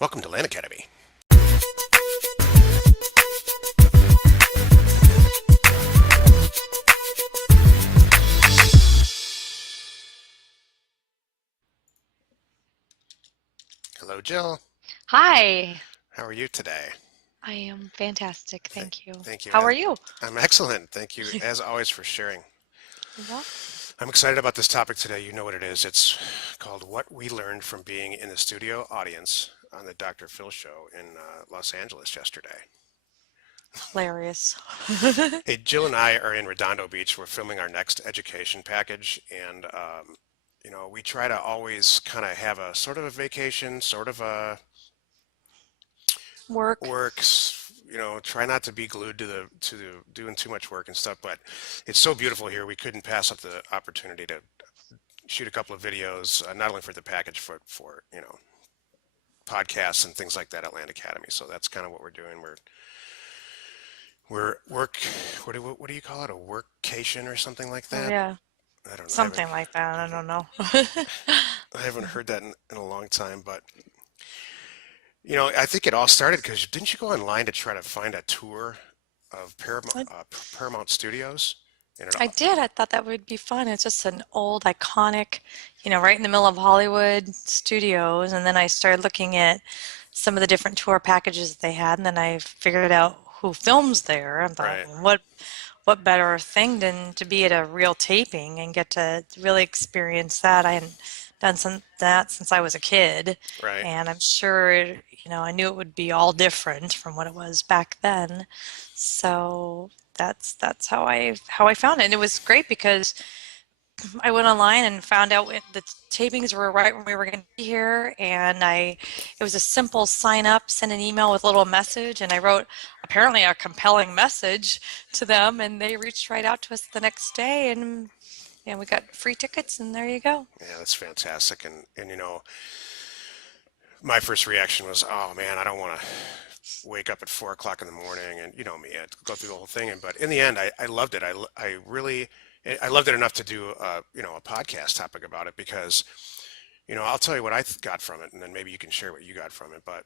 Welcome to Land Academy. Hello, Jill. Hi, How are you today? I am fantastic. Th- Thank you. Thank you. How are you? I'm excellent. Thank you, as always, for sharing. You're welcome. I'm excited about this topic today. You know what it is. It's called What We Learned from Being in the Studio Audience on the Dr. Phil Show in Los Angeles yesterday. Hilarious. Hey, Jill and I are in Redondo Beach. We're filming our next education package, and we try to always kind of have a sort of a vacation, sort of a Work. works, try not to be glued to the doing too much work and stuff, but it's so beautiful here. We couldn't pass up the opportunity to shoot a couple of videos, not only for the package, for podcasts and things like that at Land Academy. So that's kind of what we're doing. We're work. What do you call it? A workcation or something like Oh that? yeah, I don't know. something like that. I don't know. I haven't heard that in a long time, but I think it all started because didn't you go online to try to find a tour of I, Paramount Studios? And it I all, did. I thought that would be fun. It's just an old, iconic, right in the middle of Hollywood studios. And then I started looking at some of the different tour packages that they had, and then I figured out who films there. And thought, right, well, what better thing than to be at a real taping and get to really experience that. I hadn't done that since I was a kid, right. and I'm sure, I knew it would be all different from what it was back then. So that's how I found it. And it was great because I went online and found out the tapings were right when we were going to be here, and it was a simple sign up, send an email with a little message, and I wrote apparently a compelling message to them, and they reached right out to us the next day, and we got free tickets, and there you go. Yeah, that's fantastic. And my first reaction was, oh man, I don't want to wake up at 4 o'clock in the morning, and you know me, I'd go through the whole thing. But in the end, I loved it. I really, I loved it enough to do a podcast topic about it because I'll tell you what got from it, and then maybe you can share what you got from it. But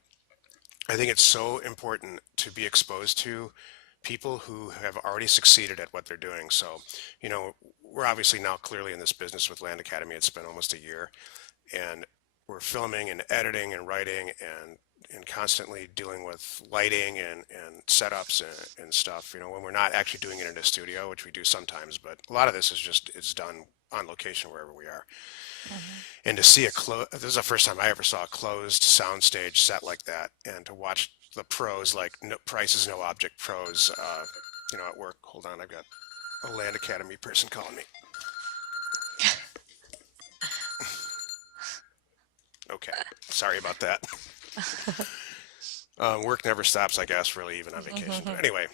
I think it's so important to be exposed to people who have already succeeded at what they're doing. So, we're obviously now clearly in this business with Land Academy. It's been almost a year, and we're filming and editing and writing and constantly dealing with lighting and setups and stuff, when we're not actually doing it in a studio, which we do sometimes, but a lot of this is done on location wherever we are. Hmm. And to see this is the first time I ever saw a closed soundstage set like that, and to watch the pros, like no, Price is No Object pros, at work. Hold on, I've got a Land Academy person calling me. Okay, sorry about that. Work never stops, I guess, really, even on vacation. But anyway,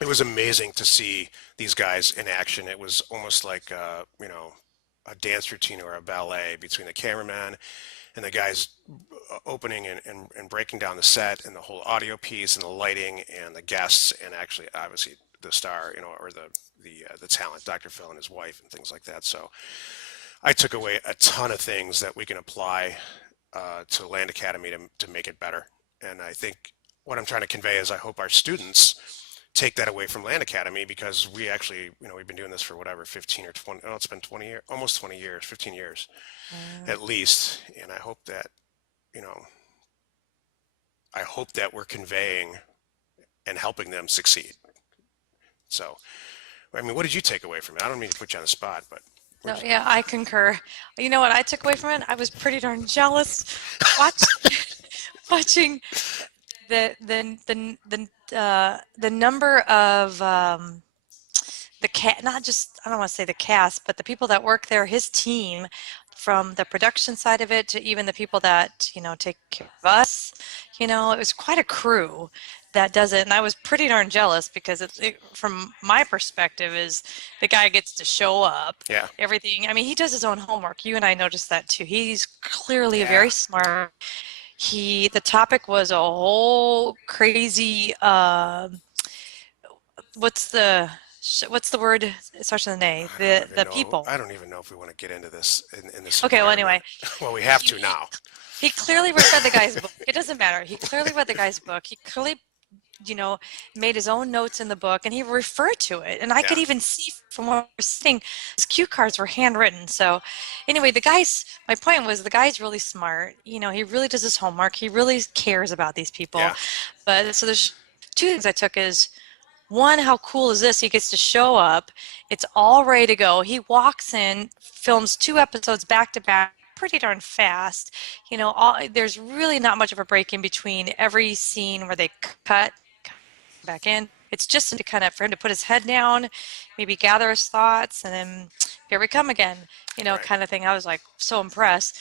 it was amazing to see these guys in action. It was almost like, a dance routine or a ballet between the cameraman and the guys opening and breaking down the set and the whole audio piece and the lighting and the guests and actually, obviously, the star, or the talent, Dr. Phil and his wife and things like that. So I took away a ton of things that we can apply to Land Academy to make it better. And I think what I'm trying to convey is I hope our students take that away from Land Academy because we actually, we've been doing this for whatever, 15 or 20, oh, it's been 20 years, almost 20 years, 15 years Yeah. at least. And you know, I hope that we're conveying and helping them succeed. So, I mean, what did you take away from it? I don't mean to put you on the spot, but what No, did yeah, I concur. You know what I took away from it? I was pretty darn jealous watch, watching the number of the cat, not just, I don't want to say the cast, but the people that work there, his team, from the production side of it to even the people that, take care of us, it was quite a crew that does it. And I was pretty darn jealous because from my perspective is the guy gets to show up, yeah, everything. I mean, he does his own homework. You and I noticed that too. He's clearly yeah, very smart. The topic was a whole crazy, what's the what's the word? It starts with an A. The people. I don't even know if we want to get into this in this Okay, well environment. anyway, Well, we have he to he now. he clearly read the guy's book. It doesn't matter. He clearly read the guy's book. He clearly, you know, made his own notes in the book and he referred to it. And I Yeah. could even see from where we're sitting, his cue cards were handwritten. So anyway, my point was the guy's really smart. He really does his homework. He really cares about these people. Yeah. But so there's two things I took is one, how cool is this? He gets to show up. It's all ready to go. He walks in, films 2 episodes back to back pretty darn fast. There's really not much of a break in between every scene where they cut back in. It's just to kind of for him to put his head down, maybe gather his thoughts, and then here we come again, Right. kind of thing. I was like so impressed.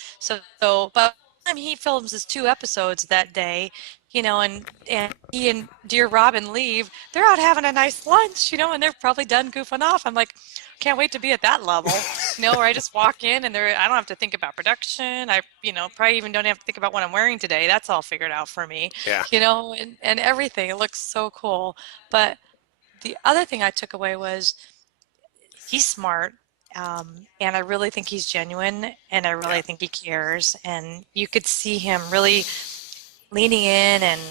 But by the time he films his 2 episodes that day, and he and dear Robin leave, they're out having a nice lunch, and they're probably done goofing off. I'm like, can't wait to be at that level, where I just walk in and I don't have to think about production. I, probably even don't have to think about what I'm wearing today. That's all figured out for me, Yeah. and everything. It looks so cool. But the other thing I took away was he's smart. And I really think he's genuine and I Yeah. really think he cares. And you could see him really leaning in and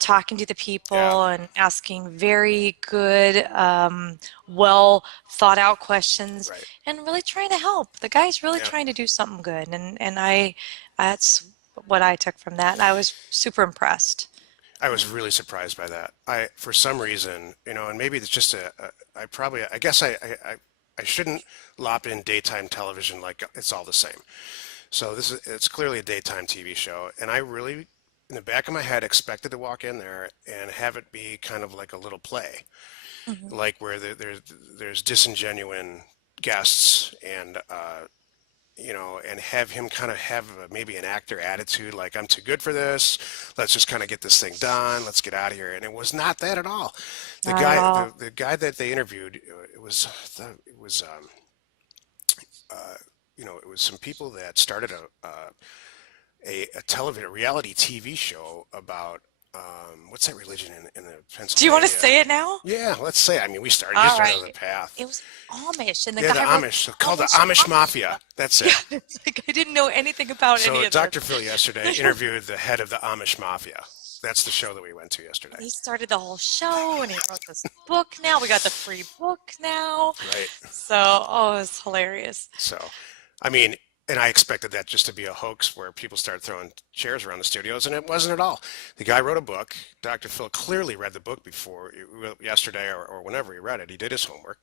talking to the Yeah. people and asking very good, well thought out questions Right. and really trying to help. The guy's really Yeah. trying to do something good. And that's what I took from that. And I was super impressed. I was really surprised by that. For some reason, and maybe it's just I guess I shouldn't lop in daytime television like it's all the same. So it's clearly a daytime TV show, and I really, in the back of my head, expected to walk in there and have it be kind of like a little play, Hmm. like where there's disingenuine guests and have him kind of have maybe an actor attitude, like I'm too good for this. Let's just kind of get this thing done. Let's get out of here. And it was not that at all. The Not at guy, all. the guy that they interviewed, it was some people that started a television reality TV show about what's that religion in the Do you want to Pennsylvania? say it now? Yeah, let's say. I mean, you All started on the right. path. It was Amish, and the Yeah, the guy wrote Amish, called the Amish Amish Mafia. Mafia. That's it. Yeah, it's like I didn't know anything about any So of Dr. Phil this. yesterday interviewed the head of the Amish Mafia. That's the show that we went to yesterday. He started the whole show, and he wrote this book. Now we got the free book now. Right. So, oh, it's hilarious. So, I mean, and I expected that just to be a hoax where people started throwing chairs around the studios, and it wasn't at all. The guy wrote a book. Dr. Phil clearly read the book before yesterday or whenever he read it. He did his homework,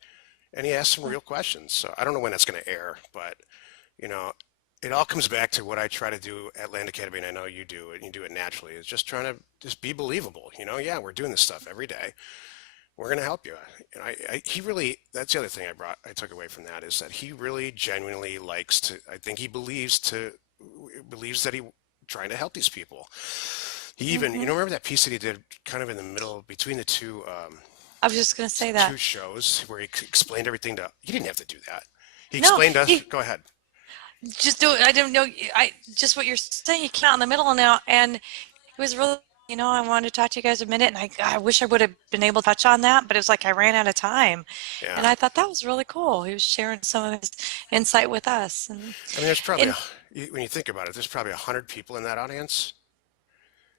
and he asked some real questions. So I don't know when that's going to air, but you know, it all comes back to what I try to do at Land Academy, and I know you do it, and you do it naturally, is just trying to just be believable. Yeah, we're doing this stuff every day. We're going to help you. And he really, that's the other thing I took away from that is that he really genuinely likes to, I think he believes that he trying to help these people. He even, Hmm. remember that piece that he did kind of in the middle between the I was just gonna say two that. shows where he explained everything he didn't have to do that. He No, explained to, he go ahead. just do it. I didn't know. I just what you're saying. He came out in the middle now, and it was really. I wanted to talk to you guys a minute, and I wish I would have been able to touch on that, but it was like I ran out of time, Yeah. and I thought that was really cool. He was sharing some of his insight with us, I mean, there's probably, and when you think about it, there's probably 100 people in that audience.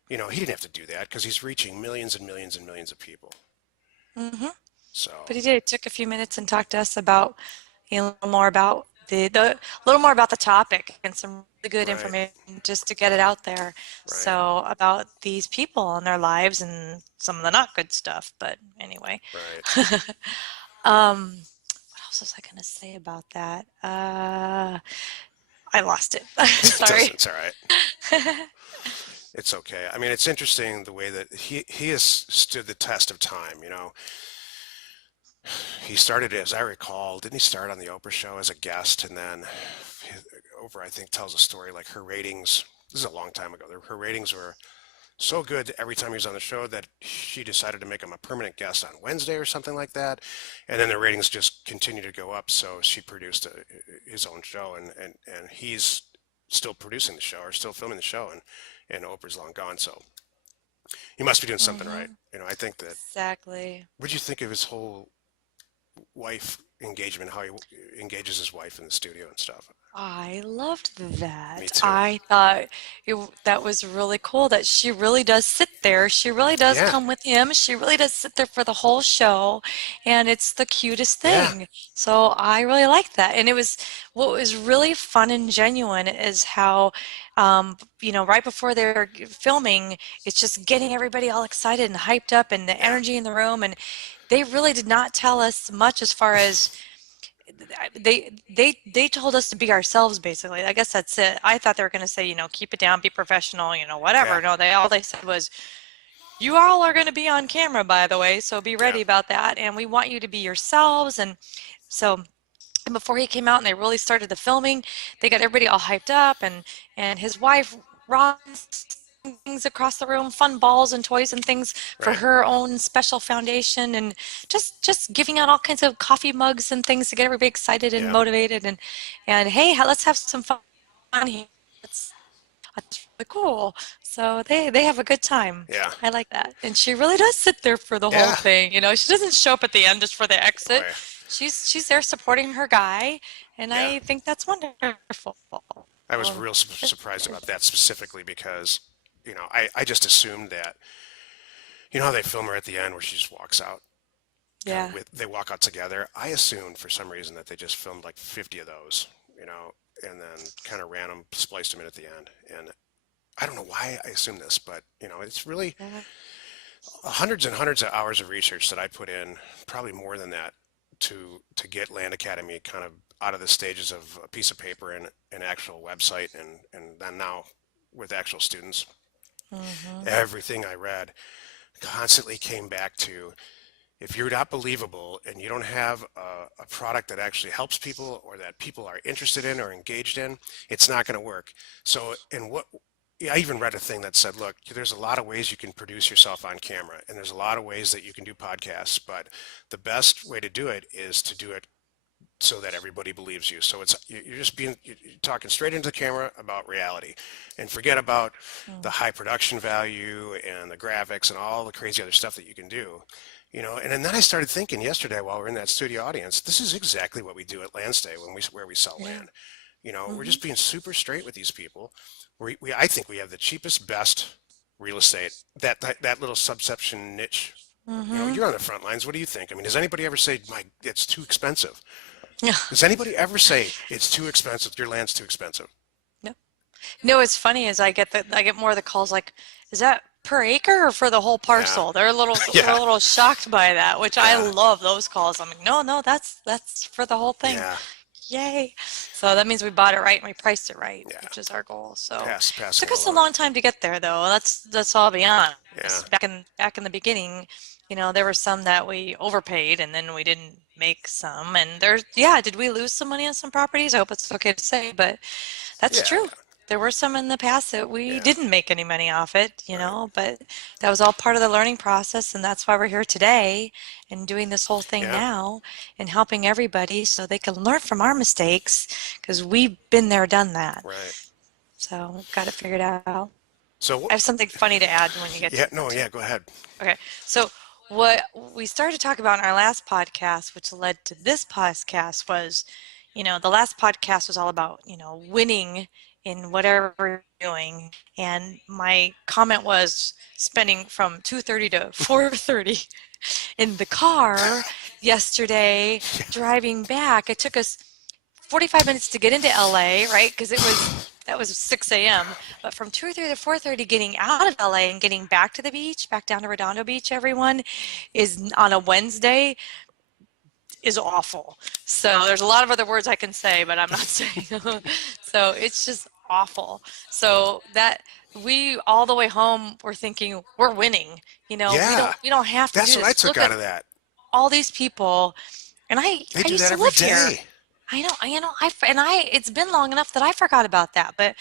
He didn't have to do that because he's reaching millions and millions and millions of people. hmm So, but he did. He took a few minutes and talked to us about a little more about the little more about the topic and some really good right, information just to get it out there. right, So about these people and their lives and some of the not good stuff. But anyway, right. what else was I going to say about that? I lost it. It doesn't, Sorry. it's all right. It's okay. I mean, it's interesting the way that he has stood the test of time. He started, as I recall, didn't he start on the Oprah show as a guest, and then Oprah, I think, tells a story like her ratings. This is a long time ago. Her ratings were so good every time he was on the show that she decided to make him a permanent guest on Wednesday or something like that. And then the ratings just continued to go up. So she produced his own show, and he's still producing the show or still filming the show, and Oprah's long gone. So he must be doing something right. Hmm. I think that. Exactly. What do you think of his whole wife engagement? How he engages his wife in the studio and stuff? I loved Me that. too. I thought that was really cool that she really does sit there. She really does Yeah, come with him. She really does sit there for the whole show, and it's the cutest yeah, thing. So I really liked that. And it was what was really fun and genuine is how, right before they're filming, it's just getting everybody all excited and hyped up, and the yeah, energy in the room. And they really did not tell us much as far as they told us to be ourselves basically. I guess that's it. I thought they were going to say, keep it down, be professional, yeah, whatever. No, they said was, you all are going to be on camera, by the way, so be yeah, ready about that, and we want you to be yourselves. And so, and before he came out and they really started the filming, they got everybody all hyped up, and his wife Ron things across the room, fun balls and toys and things for right. her own special foundation, and just giving out all kinds of coffee mugs and things to get everybody excited and Yeah, motivated, and hey, let's have some fun here. That's really cool. So they have a good time. yeah, I like that. And she really does sit there for the whole yeah. thing. She doesn't show up at the end just for the exit. Boy, She's there supporting her guy, and yeah. I think that's wonderful. I was real surprised about that specifically because, I just assumed that, how they film her at the end where she just walks out, kind of Yeah. with, they walk out together. I assumed for some reason that they just filmed like 50 of those, and then kind of ran them, spliced them in at the end. And I don't know why I assumed this, but, it's really Yeah. hundreds and hundreds of hours of research that I put in, probably more than that, to get Land Academy kind of out of the stages of a piece of paper and an actual website, and then now with actual students. Hmm. Everything I read constantly came back to, if you're not believable and you don't have a product that actually helps people or that people are interested in or engaged in, it's not going to work. So, and what yeah, I even read a thing that said, look, there's a lot of ways you can produce yourself on camera, and there's a lot of ways that you can do podcasts, but the best way to do it is to do it so that everybody believes you. So you're just you're talking straight into the camera about reality, and forget about the high production value and the graphics and all the crazy other stuff that you can do. And then I started thinking yesterday while we're in that studio audience, this is exactly what we do at Landstay where we sell Yeah. land. We're Hmm. just being super straight with these people. I think we have the cheapest, best real estate. That little subsection niche. Hmm. You're on the front lines. What do you think? I mean, does anybody ever say, "My, it's too expensive"? Yeah. Does anybody ever say it's too expensive? Your land's too expensive? No. No, what's funny is I get more of the calls like, is that per acre or for the whole Yeah, parcel? They're yeah, a little shocked by that, which I yeah, love those calls. I'm like, no, no, that's for the whole thing. yeah, Yay. So that means we bought it right and we priced it right, yeah. which is our goal. So Passing took it us a along. long time to get there though. That's all I'll be honest. Yeah, Back in the beginning, there were some that we overpaid and then we didn't make some. And yeah, did we lose some money on some properties? I hope it's okay to say, but that's yeah, true. There were some in the past that we yeah. didn't make any money off it, Right. but that was all part of the learning process, and that's why we're here today and doing this whole thing Yeah. now and helping everybody so they can learn from our mistakes because we've been there, done that. Right. So we've got it figured out. So, I have something funny to add when you get yeah, to that no, too. yeah, go ahead. Okay, so what we started to talk about in our last podcast, which led to this podcast, was, the last podcast was all about, winning in whatever you're doing. And my comment was spending from 2:30 to 4:30 in the car yesterday driving back. It took us 45 minutes to get into LA, right? Because that was 6 a.m. But from 2:30 to 4:30, getting out of LA and getting back to the beach, back down to Redondo Beach, everyone, is on a Wednesday is awful. So there's a lot of other words I can say, but I'm not saying them. So it's just awful. So that we all the way home we're thinking we're winning. Yeah, We don't have to do that's what I this. took Look out at of that. all these people, and They I do used that to every live here. day. I know, it's been long enough that I forgot about that. But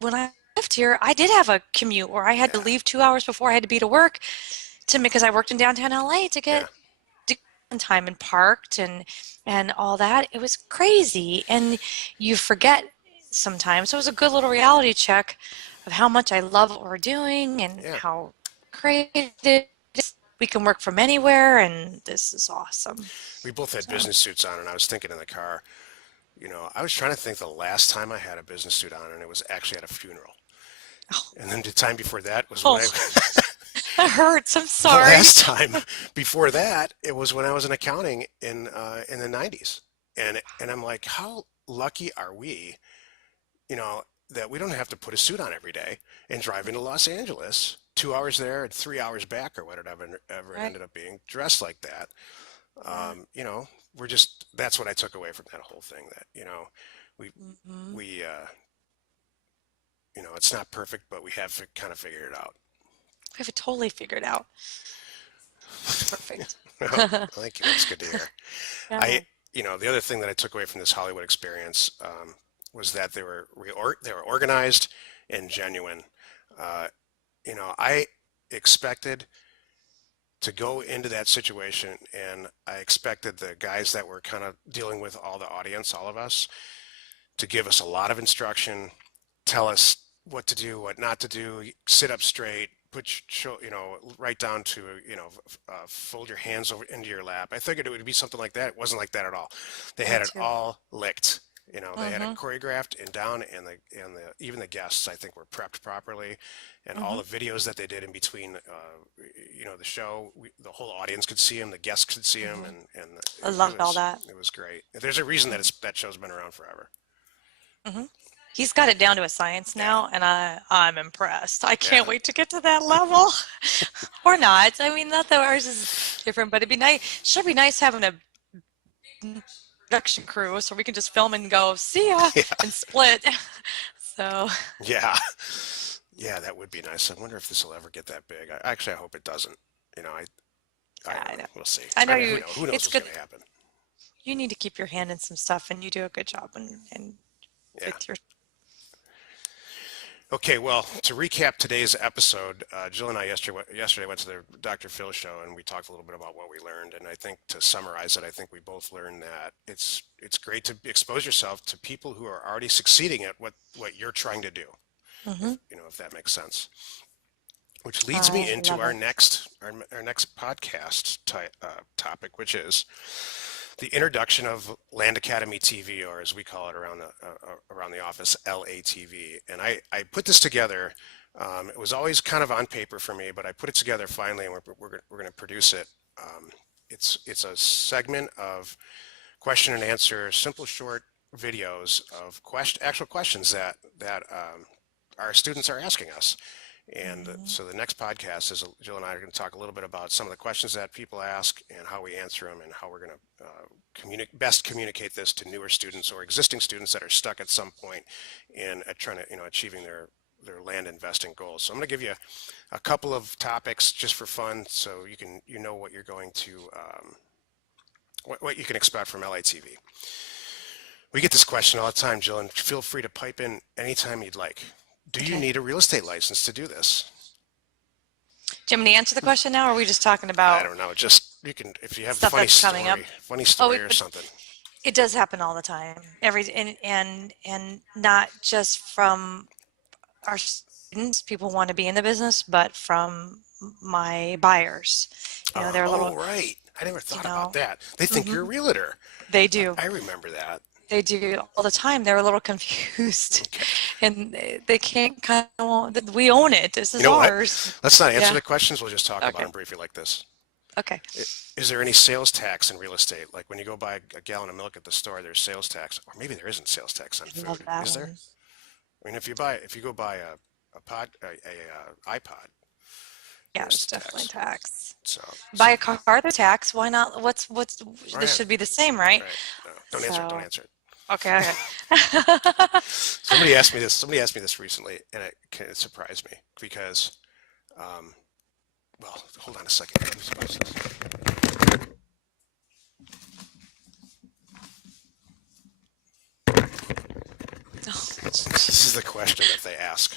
when I lived here, I did have a commute where I had to Yeah, leave 2 hours before I had to be to work because I worked in downtown LA to yeah, get on time and parked and all that. It was crazy, and you forget sometimes. So it was a good little reality check of how much I love what we're doing and yeah. how great it is. We can work from anywhere, and this is awesome. We both had So business suits on, and I was thinking in the car, I was trying to think the last time I had a business suit on, and it was actually at a funeral. Oh, And then the time before that was when oh, I, that hurts. I'm the sorry. last time before that, it was when I was in accounting in the 90s. And I'm like, how lucky are we, you know, that we don't have to put a suit on every day and drive into Los Angeles, 2 hours there and 3 hours back or whatever ever it Right. ended up being, dressed like that. Yeah. We're just that's what I took away from that whole thing. That we Hmm. we it's not perfect, but we have kind of figured it out. We have it totally figured out. It's perfect. Thank you. That's good to hear. I, Yeah. the other thing that I took away from this Hollywood experience was that they were organized and genuine. Uh, I expected to go into that situation, and I expected the guys that were kind of dealing with all the audience, all of us, to give us a lot of instruction, tell us what to do, what not to do, sit up straight, right down to, fold your hands over into your lap. I figured it would be something like that. It wasn't like that at all. They Me had it too. all licked. They had it Hmm. choreographed and down, and even the guests I think were prepped properly, and all Hmm. the videos that they did in between, the show, the whole audience could see them, the guests could see them, Hmm. and I it loved all was that. it was great. There's a reason that Hmm. that show's been around forever. Hmm. He's got it down to a science Yeah, now, and I'm impressed. I can't yeah, wait to get to that level. Or not. I mean, not that ours is different, but it'd be nice. Should be nice having a production crew so we can just film and go, see ya, and split. So, yeah. Yeah, that would be nice. I wonder if this will ever get that big. I hope it doesn't. You know, I yeah, don't I know. know. We'll see. I I know mean, you. who knows It's what's good. going to happen? You need to keep your hand in some stuff, and you do a good job and Yeah. with your. Okay. Well, to recap today's episode, Jill and I yesterday went to the Dr. Phil show, and we talked a little bit about what we learned. And I think to summarize it, I think we both learned that it's great to expose yourself to people who are already succeeding at what you're trying to do. Hmm. If that makes sense. Which leads me I into love it. our next podcast topic, which is the introduction of Land Academy TV, or as we call it around the office, LATV. And I put this together. It was always kind of on paper for me, but I put it together finally, and we're going to produce it. Um, it's a segment of question and answer, simple, short videos of actual questions that our students are asking us. And Hmm. so the next podcast is Jill and I are going to talk a little bit about some of the questions that people ask and how we answer them and how we're going to best communicate this to newer students or existing students that are stuck at some point in trying to, achieving their land investing goals. So I'm going to give you a couple of topics just for fun, so you know what you're going to what you can expect from LATV. We get this question all the time, Jill, and feel free to pipe in anytime you'd like. Do you Okay. need a real estate license to do this? Jim, to answer the question now, or are we just talking I about don't know. Just you can if you have a stuff that's coming up? funny Oh, story or but something. it does happen all the time. And not just from our students, people want to be in the business, but from my buyers. They're a Oh, little, right. I never you thought about know, that. They think you're a hmm realtor. they do. I remember that. They do all the time. They're a little confused, Okay. and they can't kind of. We own it. This You is know what? ours. Let's not answer Yeah. the questions. We'll just talk about Okay. them briefly like this. Okay. Is there any sales tax in real estate? Like when you go buy a gallon of milk at the store, there's sales tax, or maybe there isn't sales tax on I love food. that Is there? one. I mean, if you go buy a iPod, Yeah, there's there's definitely tax. tax. So, Buy so a car, the tax. Why not? This right, should be the same, right? right. No, don't answer it. Don't So, answer it. okay, okay. Somebody asked me this recently, and it surprised me because, um, well, hold on a second. Let me see this. This is the question that they ask.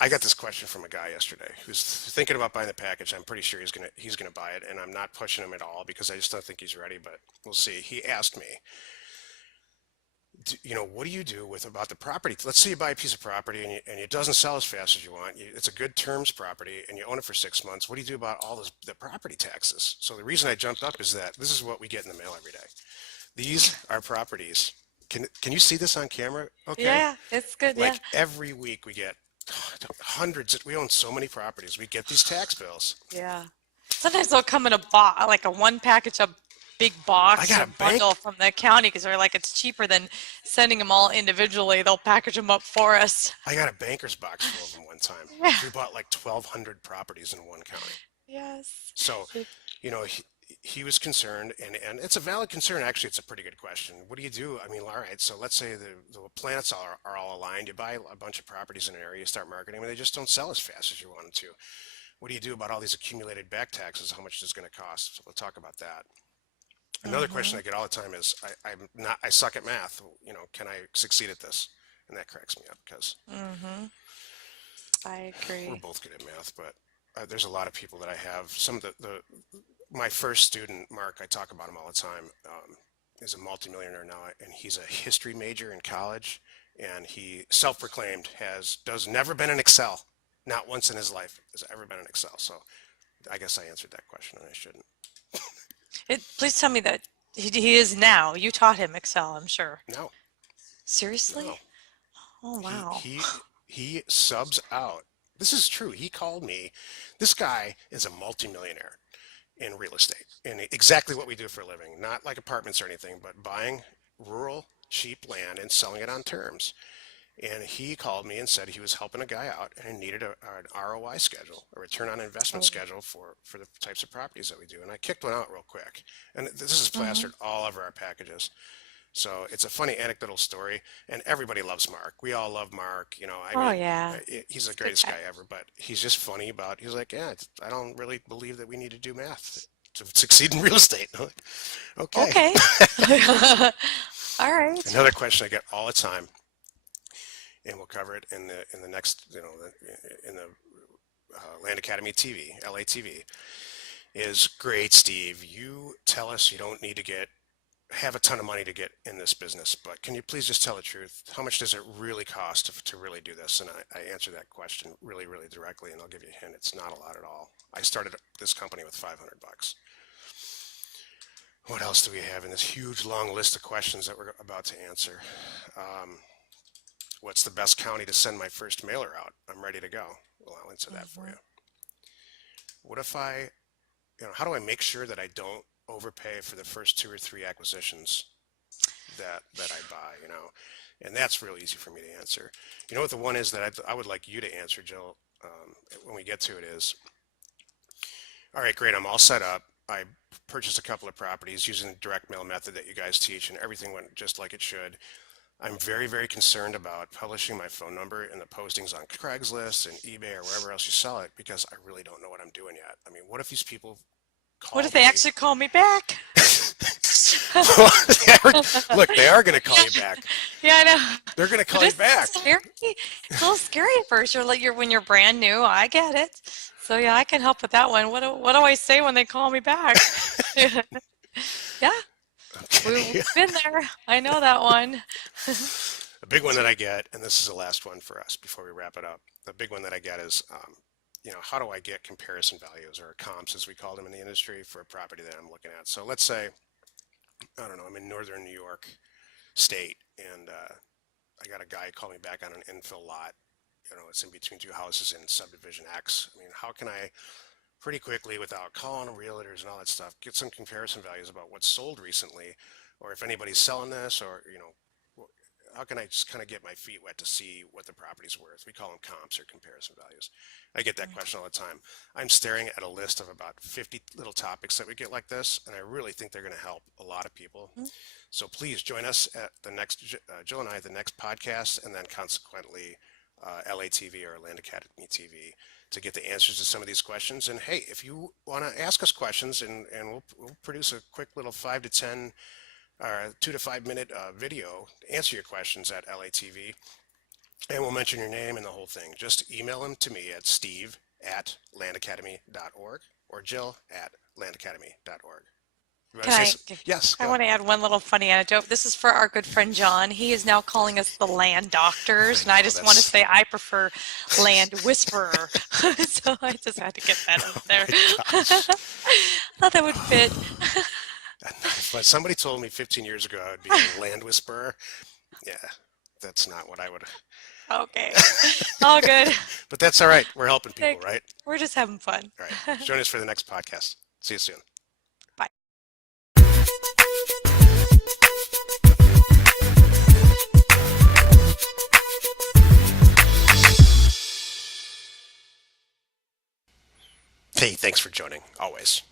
I got this question from a guy yesterday who's thinking about buying the package. I'm pretty sure he's gonna buy it, and I'm not pushing him at all because I just don't think he's ready. But we'll see. He asked me, what do you do with about the property? Let's say you buy a piece of property and it doesn't sell as fast as you want. It's a good terms property and you own it for 6 months. What do you do about all the property taxes? So the reason I jumped up is that this is what we get in the mail every day. These are properties. Can you see this on camera? Okay. Yeah, it's good. Yeah. Like every week we get hundreds. We own so many properties. We get these tax bills. Yeah. Sometimes they'll come in a like a one package, a big I box got or a bundle bank. from the county because they're like it's cheaper than sending them all individually. They'll package them up for us. I got a banker's box full of them one time. Yeah. We bought like 1,200 properties in one county. Yes. So, you know, he was concerned, and it's a valid concern. Actually, it's a pretty good question. What do you do? I mean, all right, so let's say the planets are all aligned. You buy a bunch of properties in an area, you start marketing them, and they just don't sell as fast as you want them to. What do you do about all these accumulated back taxes? How much is it going to cost? So we'll talk about that. Another question Mm-hmm. I get all the time is, I suck at math. You know, can I succeed at this? And that cracks me up because Mm-hmm. I we're agree. both good at math, but there's a lot of people that I have. Some of my first student, Mark, I talk about him all the time, is a multimillionaire now, and he's a history major in college, and he self-proclaimed does never been in Excel, not once in his life has ever been in Excel. So I guess I answered that question, and I shouldn't. Please tell me that he is now. You taught him Excel, I'm sure. No, no. Seriously? Oh, He wow. he he subs out. This is true. He called me. This guy is a multimillionaire in real estate, and exactly what we do for a living. Not like apartments or anything, but buying rural cheap land and selling it on terms. And he called me and said he was helping a guy out and he needed an ROI schedule, a return on investment Oh. schedule for the types of properties that we do. And I kicked one out real quick. And this is Mm-hmm. plastered all over our packages. So it's a funny anecdotal story, and everybody loves Mark. We all love Mark. You know, I Oh, mean, yeah. he's the Good greatest guy. guy ever. But he's just funny about. He's like, yeah, I don't really believe that we need to do math to succeed in real estate. I'm like, okay. Okay. All right. Another question I get all the time, and we'll cover it in the next, in the Land Academy TV, LA TV, is great, Steve. You tell us you don't need to have a ton of money to get in this business, but can you please just tell the truth? How much does it really cost to really do this? And I answer that question really, really directly, and I'll give you a hint. It's not a lot at all. I started this company with 500 bucks. What else do we have in this huge long list of questions that we're about to answer? Um, what's the best county to send my first mailer out? I'm ready to go. Well, I'll answer that for Mm-hmm. you. What if how do I make sure that I don't overpay for the first two or three acquisitions that I buy, and that's real easy for me to answer. You know what the one is that I would like you to answer, Jill, when we get to it is, all right, great, I'm all set up. I purchased a couple of properties using the direct mail method that you guys teach, and everything went just like it should. I'm very, very concerned about publishing my phone number in the postings on Craigslist and eBay or wherever else you sell it because I really don't know what I'm doing yet. I mean, what if these people What call if they me? actually call me back? Look, they are going to call you back. Yeah, I know. They're going to But call you it's back. scary. It's a little scary at first. When you're brand new. I get it. So yeah, I can help with that one. What do I say when they call me back? Yeah, Okay. we've been there. I know that one. A big one that I get, and this is the last one for us before we wrap it up. The big one that I get is, how do I get comparison values or comps, as we call them in the industry, for a property that I'm looking at? So let's say, I don't know, I'm in northern New York State, and I got a guy call me back on an infill lot. It's in between two houses in subdivision X. I mean, how can I pretty quickly, without calling realtors and all that stuff, get some comparison values about what's sold recently, or if anybody's selling this, or how can I just kind of get my feet wet to see what the property's worth? We call them comps or comparison values. I get that question all the time. I'm staring at a list of about 50 little topics that we get like this, and I really think they're going to help a lot of people. So please join us at the next, Jill and I, at the next podcast, and then consequently LATV or Land Academy TV to get the answers to some of these questions. And hey, if you want to ask us questions, and we'll produce a quick little 5 to 10 2 to 5 minute video to answer your questions at LATV, and we'll mention your name and the whole thing. Just email them to me at steve@landacademy.org or jill@landacademy.org. You want Can to say I? yes, I go. want to add one little funny anecdote. This is for our good friend John. He is now calling us the land doctors, I and I know just want to that's say I prefer land whisperer. So I just had to get that out oh there. my gosh. Thought that would fit. But somebody told me 15 years ago I would be a land whisperer. Yeah, that's not what I would. Okay. All good. But that's all right. We're helping people, Like, right? we're just having fun. All right. Join us for the next podcast. See you soon. Bye. Hey, thanks for joining. Always.